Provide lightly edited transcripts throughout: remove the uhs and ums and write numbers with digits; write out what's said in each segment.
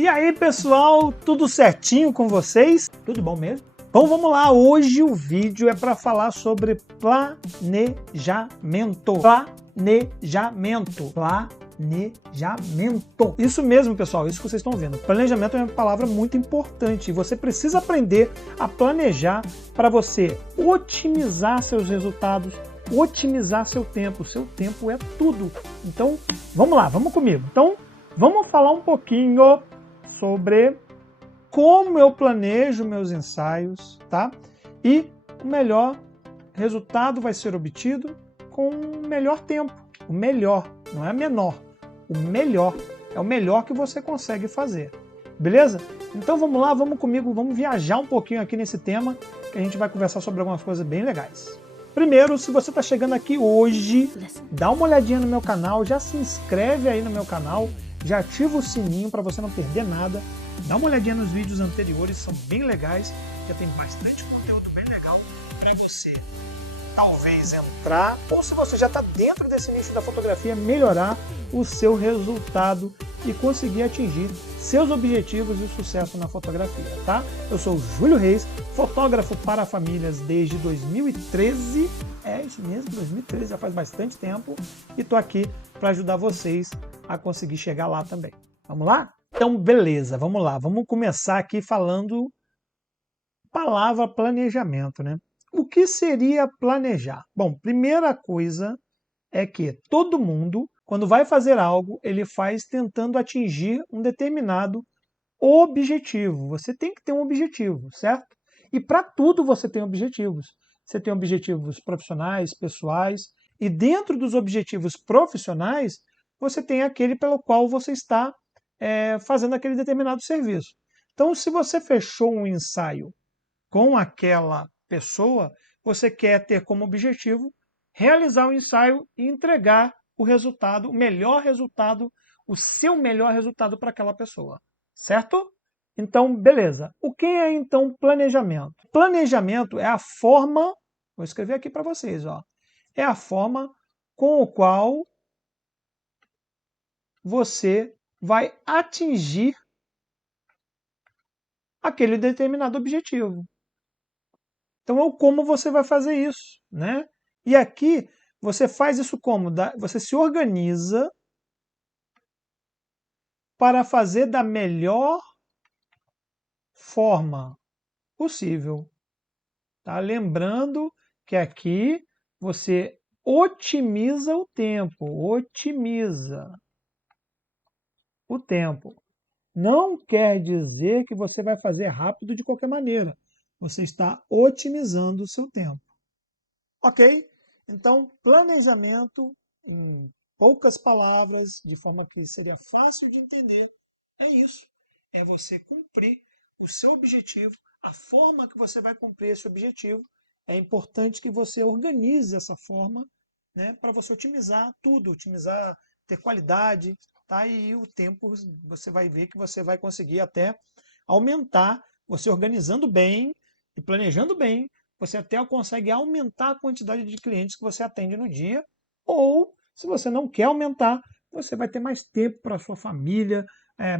E aí, pessoal, tudo certinho com vocês? Tudo bom mesmo? Então vamos lá, hoje o vídeo é para falar sobre planejamento. Planejamento. Isso mesmo, pessoal, isso que vocês estão vendo. Planejamento é uma palavra muito importante e você precisa aprender a planejar para você otimizar seus resultados, otimizar seu tempo. Seu tempo é tudo. Então, vamos lá, vamos comigo. Então, vamos falar um pouquinho sobre como eu planejo meus ensaios, tá? E o melhor resultado vai ser obtido com o melhor tempo. O melhor, não é menor. O melhor é o melhor que você consegue fazer. Beleza? Então vamos lá, vamos comigo, vamos viajar um pouquinho aqui nesse tema, que a gente vai conversar sobre algumas coisas bem legais. Primeiro, se você está chegando aqui hoje, dá uma olhadinha no meu canal, já se inscreve aí no meu canal, já ativa o sininho para você não perder nada. Dá uma olhadinha nos vídeos anteriores, são bem legais, já tem bastante conteúdo bem legal para você talvez entrar, ou se você já está dentro desse nicho da fotografia, melhorar o seu resultado e conseguir atingir seus objetivos e o sucesso na fotografia, tá? Eu sou o Júlio Reis, fotógrafo para famílias desde 2013, é isso mesmo, 2013, já faz bastante tempo, e estou aqui para ajudar vocês a conseguir chegar lá também. Vamos lá? Então, beleza, vamos lá. Vamos começar aqui falando palavra planejamento, né? O que seria planejar? Bom, primeira coisa é que todo mundo, quando vai fazer algo, ele faz tentando atingir um determinado objetivo. Você tem que ter um objetivo, certo? E para tudo você tem objetivos. Você tem objetivos profissionais, pessoais, e dentro dos objetivos profissionais, você tem aquele pelo qual você está fazendo aquele determinado serviço. Então, se você fechou um ensaio com aquela pessoa, você quer ter como objetivo realizar o ensaio e entregar o resultado, o melhor resultado, o seu melhor resultado para aquela pessoa, certo? Então, beleza. O que é então planejamento? Planejamento é a forma, vou escrever aqui para vocês, ó, é a forma com a qual você vai atingir aquele determinado objetivo. Então, é o como você vai fazer isso, né? E aqui, você faz isso como? Você se organiza para fazer da melhor forma possível. Tá? Lembrando que aqui você otimiza o tempo, otimiza o tempo. Não quer dizer que você vai fazer rápido de qualquer maneira. Você está otimizando o seu tempo. Ok? Então, planejamento, em poucas palavras, de forma que seria fácil de entender, é isso. É você cumprir o seu objetivo, a forma que você vai cumprir esse objetivo. É importante que você organize essa forma, né, para você otimizar tudo, otimizar, ter qualidade, tá? E o tempo você vai ver que você vai conseguir até aumentar, você organizando bem e planejando bem, você até consegue aumentar a quantidade de clientes que você atende no dia, ou, se você não quer aumentar, você vai ter mais tempo para a sua família,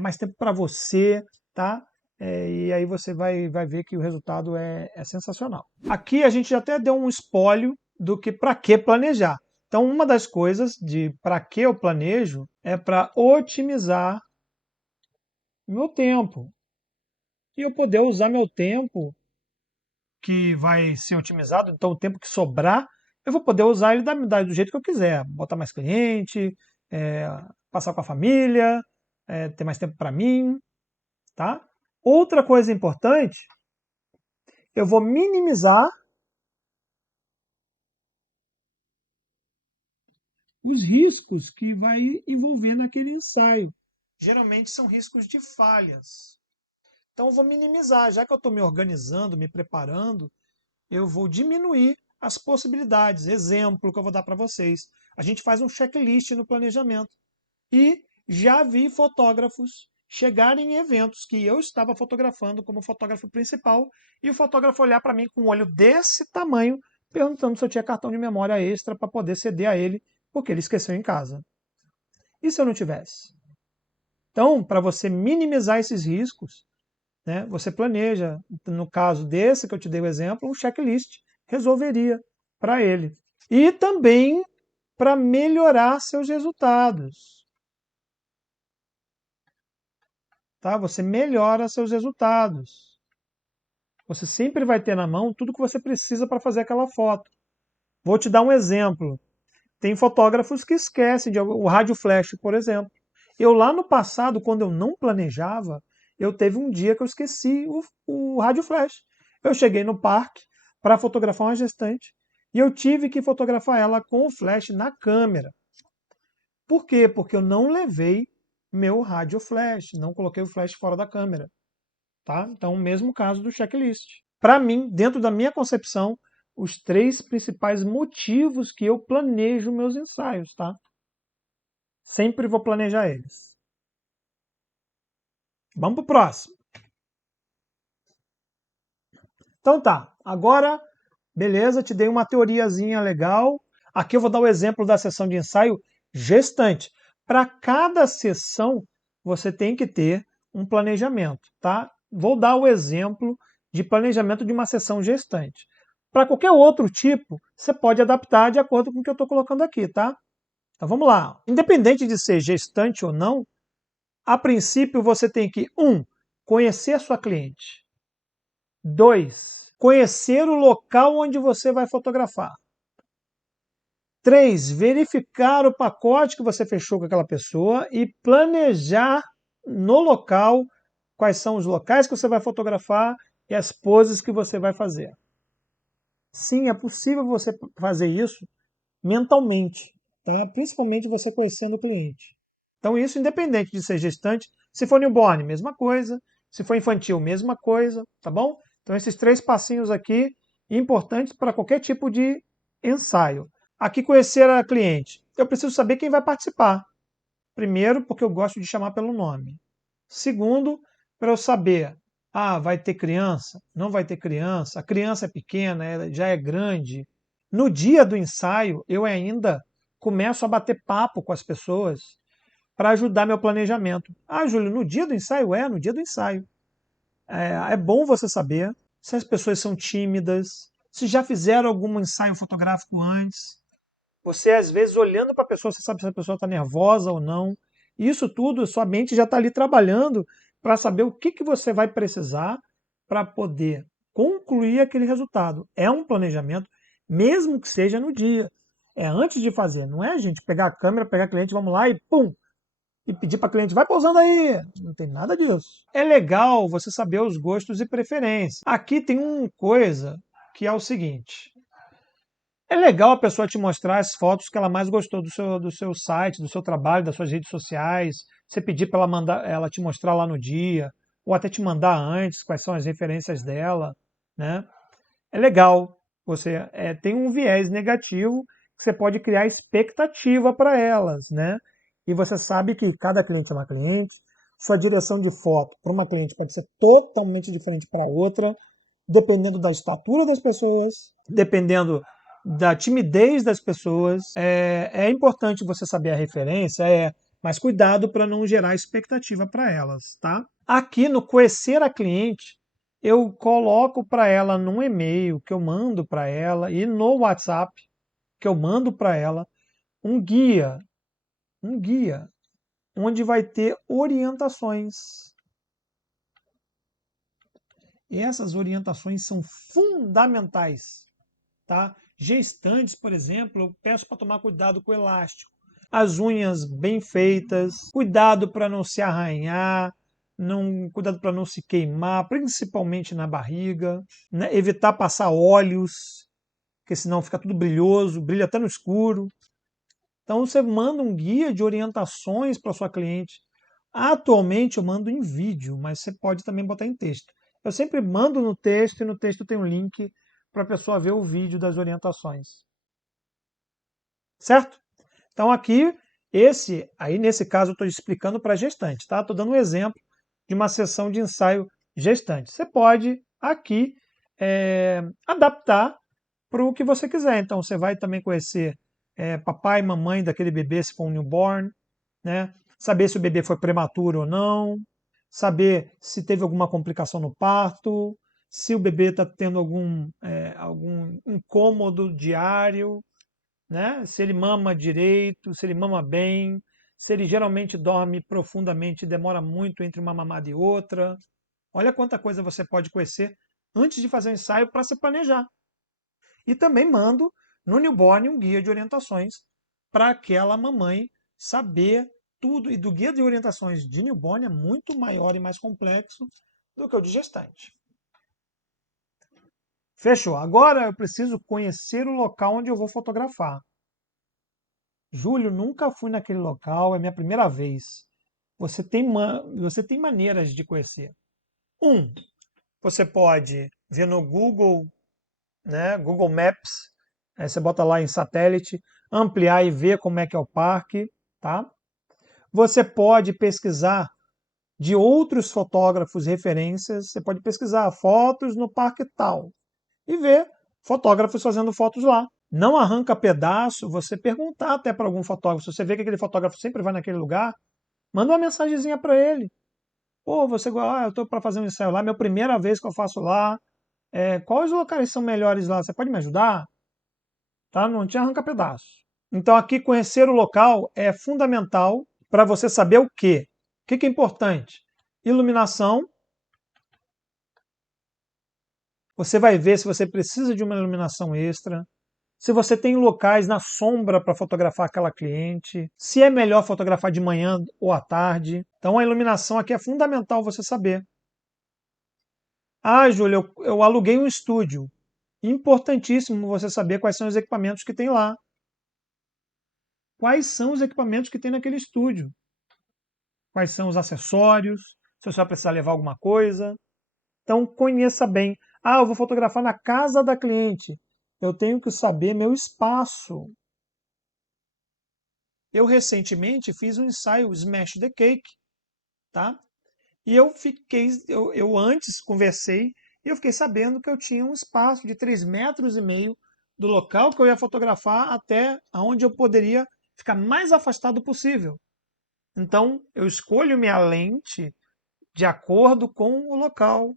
mais tempo para você, tá? E aí você vai ver que o resultado é sensacional. Aqui a gente já até deu um espólio do que para que planejar. Então, uma das coisas de para que eu planejo é para otimizar meu tempo. E eu poder usar meu tempo que vai ser otimizado, então o tempo que sobrar, eu vou poder usar ele do jeito que eu quiser. Botar mais cliente, passar com a família, ter mais tempo para mim, tá? Outra coisa importante, eu vou minimizar os riscos que vai envolver naquele ensaio. Geralmente são riscos de falhas. Então eu vou minimizar, já que eu estou me organizando, me preparando, eu vou diminuir as possibilidades. Exemplo que eu vou dar para vocês. A gente faz um checklist no planejamento. E já vi fotógrafos chegarem em eventos que eu estava fotografando como fotógrafo principal e o fotógrafo olhar para mim com um olho desse tamanho, perguntando se eu tinha cartão de memória extra para poder ceder a ele, porque ele esqueceu em casa. E se eu não tivesse? Então, para você minimizar esses riscos, né, você planeja, no caso desse que eu te dei o exemplo, um checklist resolveria para ele. E também para melhorar seus resultados. Tá? Você melhora seus resultados. Você sempre vai ter na mão tudo que você precisa para fazer aquela foto. Vou te dar um exemplo. Tem fotógrafos que esquecem o rádio flash, por exemplo. Eu lá no passado, quando eu não planejava, eu teve um dia que eu esqueci o rádio flash. Eu cheguei no parque para fotografar uma gestante e eu tive que fotografar ela com o flash na câmera. Por quê? Porque eu não levei meu rádio flash, não coloquei o flash fora da câmera. Tá? Então, o mesmo caso do checklist. Para mim, dentro da minha concepção, os 3 principais motivos que eu planejo meus ensaios, tá? Sempre vou planejar eles. Vamos para o próximo. Então tá, agora, beleza, te dei uma teoriazinha legal. Aqui eu vou dar o exemplo da sessão de ensaio gestante. Para cada sessão, você tem que ter um planejamento, tá? Vou dar o exemplo de planejamento de uma sessão gestante. Para qualquer outro tipo, você pode adaptar de acordo com o que eu estou colocando aqui, tá? Então vamos lá. Independente de ser gestante ou não, a princípio você tem que, 1, conhecer a sua cliente. 2, conhecer o local onde você vai fotografar. 3, verificar o pacote que você fechou com aquela pessoa e planejar no local quais são os locais que você vai fotografar e as poses que você vai fazer. Sim, é possível você fazer isso mentalmente, tá? Principalmente você conhecendo o cliente. Então, isso independente de ser gestante, se for newborn, mesma coisa, se for infantil, mesma coisa, tá bom? Então, esses 3 passinhos aqui, importantes para qualquer tipo de ensaio. Aqui, conhecer a cliente. Eu preciso saber quem vai participar. Primeiro, porque eu gosto de chamar pelo nome. Segundo, para eu saber, vai ter criança? Não vai ter criança? A criança é pequena, ela já é grande? No dia do ensaio, eu ainda começo a bater papo com as pessoas para ajudar meu planejamento. Júlio, no dia do ensaio? No dia do ensaio. É bom você saber se as pessoas são tímidas, se já fizeram algum ensaio fotográfico antes. Você, às vezes, olhando para a pessoa, você sabe se a pessoa está nervosa ou não. Isso tudo, sua mente já está ali trabalhando para saber o que você vai precisar para poder concluir aquele resultado. É um planejamento, mesmo que seja no dia. É antes de fazer, não é, gente, pegar a câmera, pegar a cliente, vamos lá e pum! E pedir para a cliente, vai pousando aí. Não tem nada disso. É legal você saber os gostos e preferências. Aqui tem uma coisa que é o seguinte. É legal a pessoa te mostrar as fotos que ela mais gostou do seu site, do seu trabalho, das suas redes sociais. Você pedir para ela te mostrar lá no dia, ou até te mandar antes quais são as referências dela, né? É legal. Você tem um viés negativo que você pode criar expectativa para elas, né? E você sabe que cada cliente é uma cliente. Sua direção de foto para uma cliente pode ser totalmente diferente para outra, dependendo da estatura das pessoas, dependendo da timidez das pessoas. É importante você saber a referência, mas cuidado para não gerar expectativa para elas, tá? Aqui no Conhecer a Cliente, eu coloco para ela num e-mail que eu mando para ela e no WhatsApp que eu mando para ela um guia onde vai ter orientações. E essas orientações são fundamentais, tá? Gestantes, por exemplo, eu peço para tomar cuidado com o elástico. As unhas bem feitas, cuidado para não se arranhar, cuidado para não se queimar, principalmente na barriga, né? Evitar passar óleos, porque senão fica tudo brilhoso, brilha até no escuro. Então você manda um guia de orientações para sua cliente. Atualmente eu mando em vídeo, mas você pode também botar em texto. Eu sempre mando no texto e no texto tem um link para a pessoa ver o vídeo das orientações. Certo? Então aqui, nesse caso eu estou explicando para gestante, tá? Estou dando um exemplo de uma sessão de ensaio gestante. Você pode aqui adaptar para o que você quiser. Então você vai também conhecer papai e mamãe daquele bebê se for um newborn, né? saber se o bebê foi prematuro ou não, saber se teve alguma complicação no parto, se o bebê está tendo algum incômodo diário, né? Se ele mama direito, se ele mama bem, se ele geralmente dorme profundamente e demora muito entre uma mamada e outra. Olha quanta coisa você pode conhecer antes de fazer o ensaio para se planejar. E também mando no newborn um guia de orientações para aquela mamãe saber tudo. E do guia de orientações de newborn é muito maior e mais complexo do que o de gestante. Fechou. Agora eu preciso conhecer o local onde eu vou fotografar. Júlio, nunca fui naquele local, é minha primeira vez. Você tem maneiras de conhecer. Você pode ver no Google, né, Google Maps, aí você bota lá em satélite, ampliar e ver como é que é o parque, tá? Você pode pesquisar de outros fotógrafos referências, você pode pesquisar fotos no parque tal e ver fotógrafos fazendo fotos lá. Não arranca pedaço, você perguntar até para algum fotógrafo, se você vê que aquele fotógrafo sempre vai naquele lugar, manda uma mensagenzinha para ele. Pô, eu estou para fazer um ensaio lá, minha primeira vez que eu faço lá, quais locais são melhores lá? Você pode me ajudar? Tá? Não te arranca pedaço. Então aqui conhecer o local é fundamental para você saber o quê? O que é importante? Iluminação. Você vai ver se você precisa de uma iluminação extra, se você tem locais na sombra para fotografar aquela cliente, se é melhor fotografar de manhã ou à tarde. Então a iluminação aqui é fundamental você saber. Ah, Júlio, eu aluguei um estúdio. Importantíssimo você saber quais são os equipamentos que tem lá. Quais são os equipamentos que tem naquele estúdio? Quais são os acessórios? Se você vai precisar levar alguma coisa. Então conheça bem. Ah, eu vou fotografar na casa da cliente. Eu tenho que saber meu espaço. Eu recentemente fiz um ensaio Smash the Cake, tá? E eu antes conversei e eu fiquei sabendo que eu tinha um espaço de 3,5 metros do local que eu ia fotografar até onde eu poderia ficar mais afastado possível. Então, eu escolho minha lente de acordo com o local.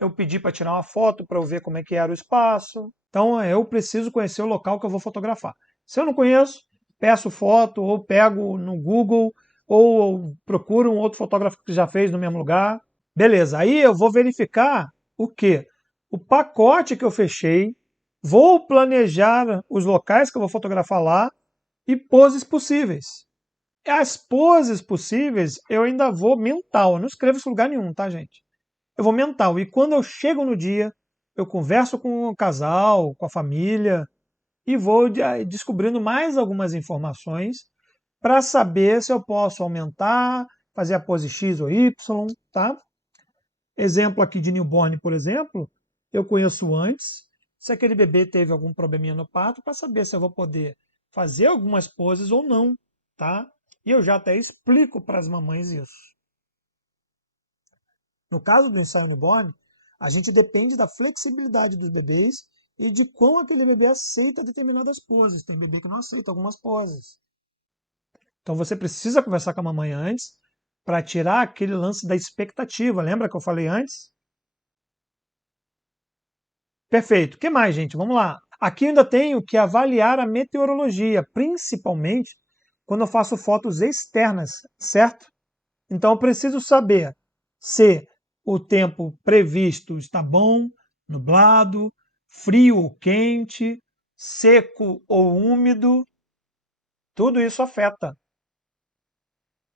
Eu pedi para tirar uma foto para eu ver como é que era o espaço. Então, eu preciso conhecer o local que eu vou fotografar. Se eu não conheço, peço foto ou pego no Google ou procuro um outro fotógrafo que já fez no mesmo lugar. Beleza, aí eu vou verificar o quê? O pacote que eu fechei, vou planejar os locais que eu vou fotografar lá e poses possíveis. As poses possíveis eu ainda vou mental, eu não escrevo isso em lugar nenhum, tá, gente? Eu vou mental. E quando eu chego no dia, eu converso com o casal, com a família e vou descobrindo mais algumas informações para saber se eu posso aumentar, fazer a pose X ou Y, tá? Exemplo aqui de newborn, por exemplo, eu conheço antes se aquele bebê teve algum probleminha no parto para saber se eu vou poder fazer algumas poses ou não, tá? E eu já até explico para as mamães isso. No caso do ensaio newborn, a gente depende da flexibilidade dos bebês e de como aquele bebê aceita determinadas poses. Tem bebê que não aceita algumas poses. Então você precisa conversar com a mamãe antes para tirar aquele lance da expectativa. Lembra que eu falei antes? Perfeito. O que mais, gente? Vamos lá. Aqui eu ainda tenho que avaliar a meteorologia, principalmente quando eu faço fotos externas, certo? Então eu preciso saber se o tempo previsto está bom, nublado, frio ou quente, seco ou úmido. Tudo isso afeta,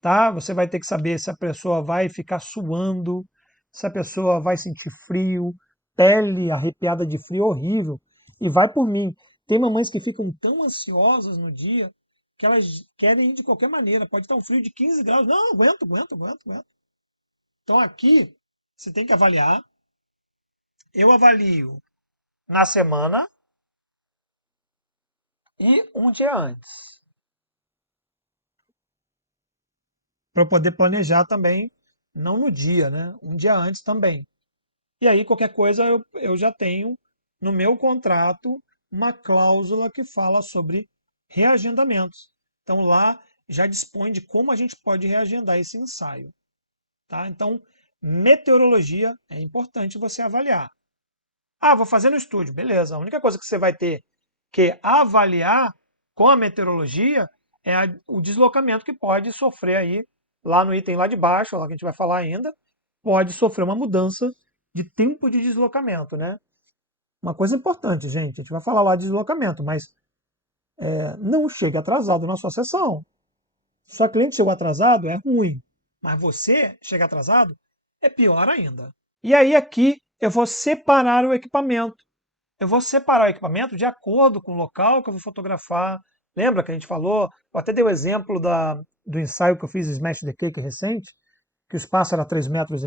tá? Você vai ter que saber se a pessoa vai ficar suando, se a pessoa vai sentir frio, pele arrepiada de frio horrível. E vai por mim. Tem mamães que ficam tão ansiosas no dia que elas querem ir de qualquer maneira. Pode estar um frio de 15 graus. Não, aguento. Então aqui você tem que avaliar. Eu avalio na semana e um dia antes. Para eu poder planejar também, não no dia, né? Um dia antes também. E aí, qualquer coisa, eu já tenho no meu contrato uma cláusula que fala sobre reagendamentos. Então, lá já dispõe de como a gente pode reagendar esse ensaio. Tá? Então, meteorologia é importante você avaliar. Ah, vou fazer no estúdio, beleza. A única coisa que você vai ter que avaliar com a meteorologia é o deslocamento que pode sofrer aí, lá no item lá de baixo, lá que a gente vai falar ainda, pode sofrer uma mudança de tempo de deslocamento, né? Uma coisa importante, gente, a gente vai falar lá de deslocamento, mas não chegue atrasado na sua sessão. Se sua cliente chegou atrasado, é ruim. Mas você chegar atrasado, é pior ainda. E aí aqui eu vou separar o equipamento. Eu vou separar o equipamento de acordo com o local que eu vou fotografar. Lembra que a gente falou? Eu até dei o exemplo do ensaio que eu fiz Smash the Cake recente, que o espaço era 3,5 metros.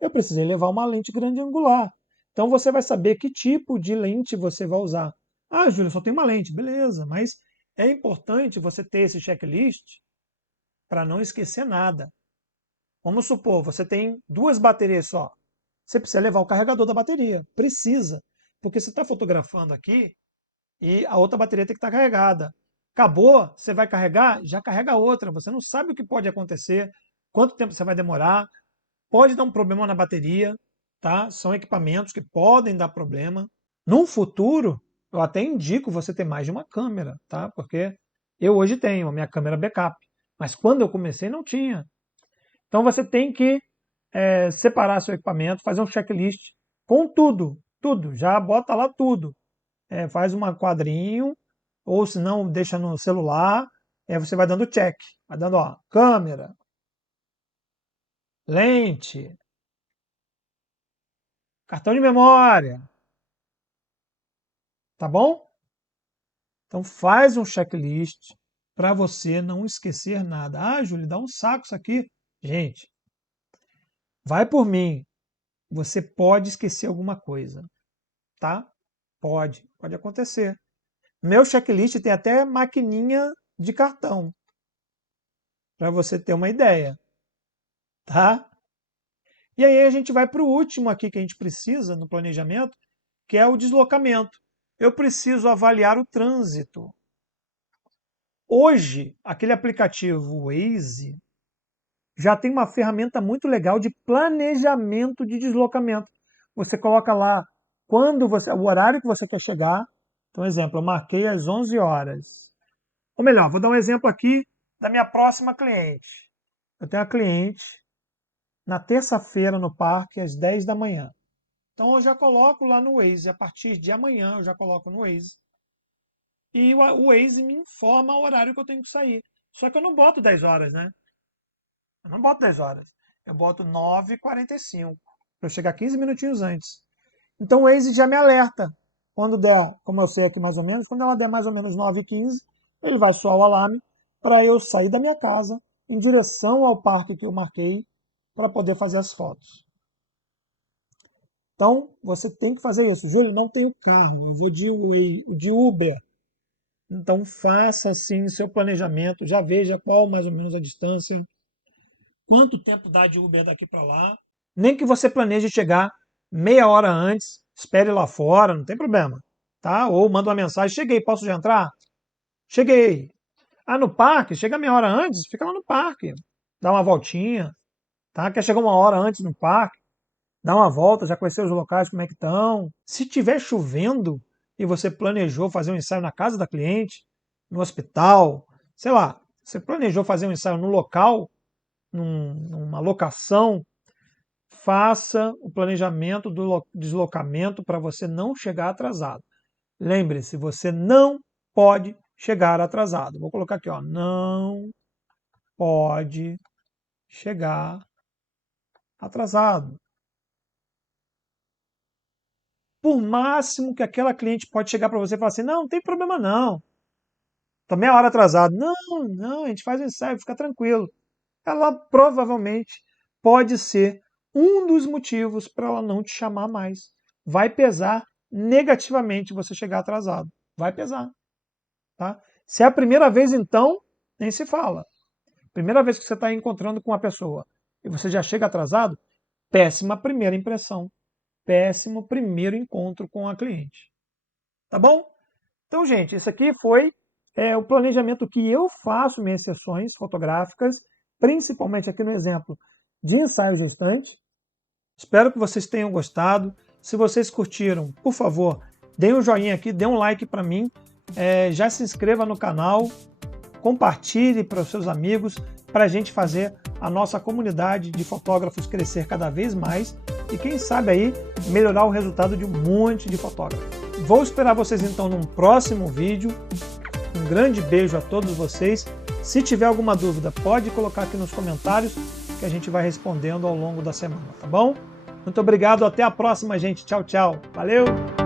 Eu precisei levar uma lente grande angular. Então você vai saber que tipo de lente você vai usar. Ah, Júlio, só tem uma lente. Beleza, mas é importante você ter esse checklist para não esquecer nada. Vamos supor, você tem 2 baterias só. Você precisa levar o carregador da bateria. Precisa. Porque você está fotografando aqui e a outra bateria tem que estar carregada. Acabou, você vai carregar, já carrega a outra. Você não sabe o que pode acontecer, quanto tempo você vai demorar. Pode dar um problema na bateria, tá? São equipamentos que podem dar problema. Num futuro, eu até indico você ter mais de uma câmera, tá? Porque eu hoje tenho a minha câmera backup. Mas quando eu comecei não tinha. Então você tem que separar seu equipamento, fazer um checklist com tudo, tudo, já bota lá tudo. Faz um quadrinho, ou se não, deixa no celular, você vai dando check, vai dando, ó, câmera, lente, cartão de memória, tá bom? Então faz um checklist para você não esquecer nada. Ah, Júlio, dá um saco isso aqui. Gente, vai por mim, você pode esquecer alguma coisa, tá? Pode acontecer. Meu checklist tem até maquininha de cartão, para você ter uma ideia, tá? E aí a gente vai para o último aqui que a gente precisa no planejamento, que é o deslocamento. Eu preciso avaliar o trânsito. Hoje, aquele aplicativo Waze já tem uma ferramenta muito legal de planejamento de deslocamento. Você coloca lá o horário que você quer chegar. Então, exemplo, eu marquei às 11 horas. Ou melhor, vou dar um exemplo aqui da minha próxima cliente. Eu tenho a cliente na terça-feira no parque às 10 da manhã. Então eu já coloco lá no Waze, a partir de amanhã eu já coloco no Waze. E o Waze me informa o horário que eu tenho que sair. Só que eu não boto 10 horas, né? Eu não boto 10 horas. Eu boto 9h45, para eu chegar 15 minutinhos antes. Então o Waze já me alerta. Quando der, como eu sei aqui mais ou menos, quando ela der mais ou menos 9h15, ele vai soar o alarme para eu sair da minha casa em direção ao parque que eu marquei para poder fazer as fotos. Então, você tem que fazer isso. Júlio, não tenho carro, eu vou de Uber. Então, faça assim seu planejamento, já veja qual mais ou menos a distância, quanto tempo dá de Uber daqui para lá. Nem que você planeje chegar meia hora antes, espere lá fora, não tem problema. Tá? Ou manda uma mensagem, cheguei, posso já entrar? Cheguei. Ah, no parque, chega meia hora antes, fica lá no parque, dá uma voltinha. Tá? Quer chegar uma hora antes no parque? Dá uma volta, já conhecer os locais, como é que estão. Se tiver chovendo e você planejou fazer um ensaio na casa da cliente, no hospital, sei lá, você planejou fazer um ensaio no local, numa locação, faça o planejamento do deslocamento para você não chegar atrasado. Lembre-se, você não pode chegar atrasado. Vou colocar aqui, ó, não pode chegar atrasado. Por máximo que aquela cliente pode chegar para você e falar assim, não tem problema não, estou meia hora atrasado. Não, a gente faz o ensaio, fica tranquilo. Ela provavelmente pode ser um dos motivos para ela não te chamar mais. Vai pesar negativamente você chegar atrasado. Vai pesar. Tá? Se é a primeira vez, então, nem se fala. Primeira vez que você está encontrando com uma pessoa e você já chega atrasado, péssima primeira impressão. Péssimo primeiro encontro com a cliente. Tá bom? Então, gente, esse aqui foi é o planejamento que eu faço minhas sessões fotográficas, principalmente aqui no exemplo de ensaio gestante. Espero que vocês tenham gostado. Se vocês curtiram, por favor, deem um joinha aqui, dê um like para mim, já se inscreva no canal, compartilhe para os seus amigos, para a gente fazer a nossa comunidade de fotógrafos crescer cada vez mais e quem sabe aí melhorar o resultado de um monte de fotógrafos. Vou esperar vocês então num próximo vídeo. Um grande beijo a todos vocês. Se tiver alguma dúvida, pode colocar aqui nos comentários que a gente vai respondendo ao longo da semana, tá bom? Muito obrigado, até a próxima, gente. Tchau, tchau. Valeu!